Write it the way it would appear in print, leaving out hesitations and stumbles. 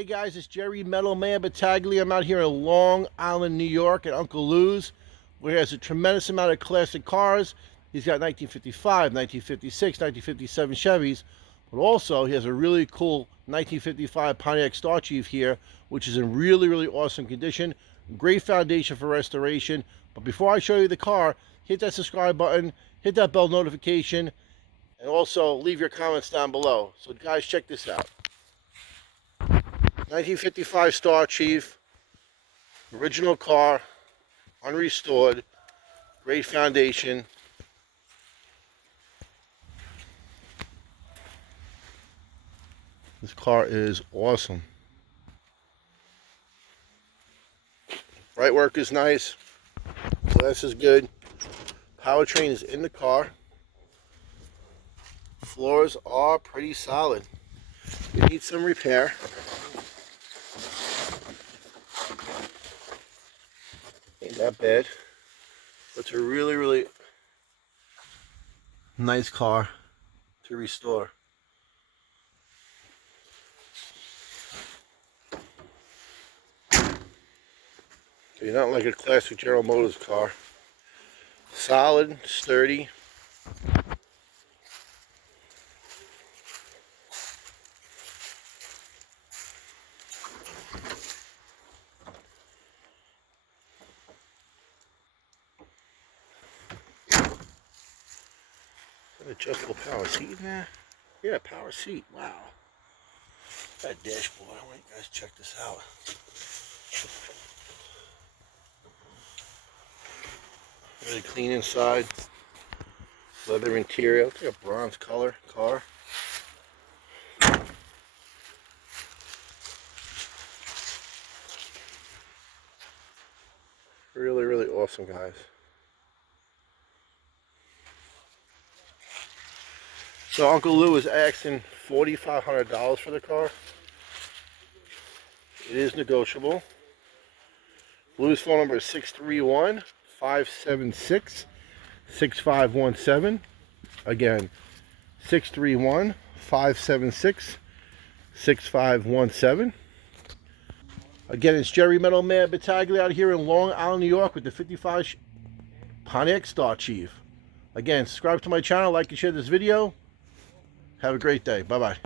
Hey guys, it's Jerry Metal Man Battaglia. I'm out here in Long Island, New York at Uncle Lou's, where he has a tremendous amount of classic cars. He's got 1955, 1956, 1957 Chevys, but also he has a really cool 1955 Pontiac Star Chief here, which is in really awesome condition. Great foundation for restoration. But before I show you the car, hit that subscribe button, hit that bell notification, and also leave your comments down below. So guys, check this out. 1955 Star Chief, original car, unrestored, great foundation. This car is awesome. Bright work is nice, glass is good, powertrain is in the car, floors are pretty solid. You need some repair. Ain't that bad. But it's a really nice car to restore. You're not like a classic General Motors car. Solid, sturdy. Adjustable power seat in there? Yeah, power seat. Wow. That dashboard. I want you guys to check this out. Really clean inside. Leather interior. Looks like a bronze color car. Really awesome, guys. So Uncle Lou is asking $4,500 for the car. It is negotiable. Lou's phone number is 631-576-6517. Again, 631-576-6517. Again, it's Jerry Metal Man Battaglia out here in Long Island, New York with the 55 Pontiac Star Chief. Again, subscribe to my channel, like and share this video. Have a great day. Bye-bye.